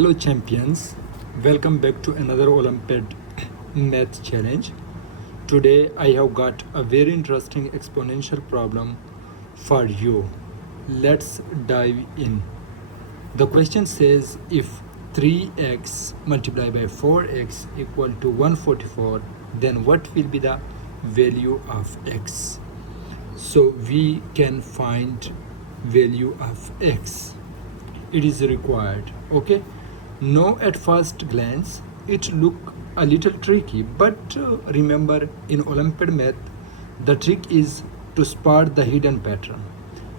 Hello champions, welcome back to another Olympiad math challenge. Today I have got a very interesting exponential problem for you. Let's dive in. The question says if 3x multiplied by 4x equal to 144, then what will be the value of x? So we can find value of x. It is required. Okay, now at first glance it look a little tricky, but remember, in Olympiad math the trick is to spot the hidden pattern.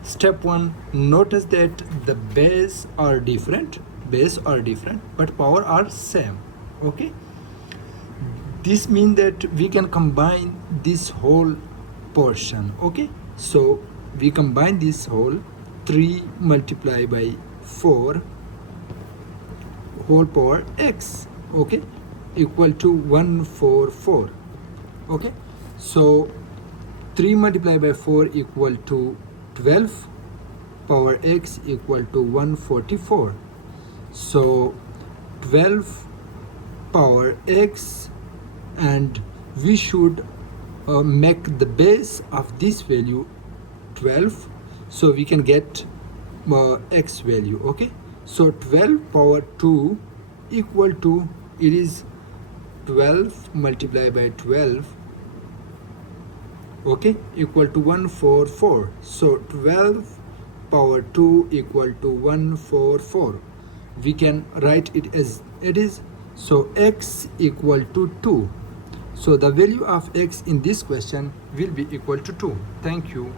Step 1, notice that the base are different but power are same. Okay, this means that we can combine this whole portion. Okay, so we combine this whole 3 multiplied by 4 whole power x, okay, equal to 144. Okay, so 3 multiplied by 4 equal to 12 power x equal to 144. So 12 power x, and we should make the base of this value 12 so we can get x value. Okay, so 12 power 2 equal to, it is 12 multiplied by 12, okay, equal to 144. So 12 power 2 equal to 144. We can write it as it is. So x equal to 2. So the value of x in this question will be equal to 2. Thank you.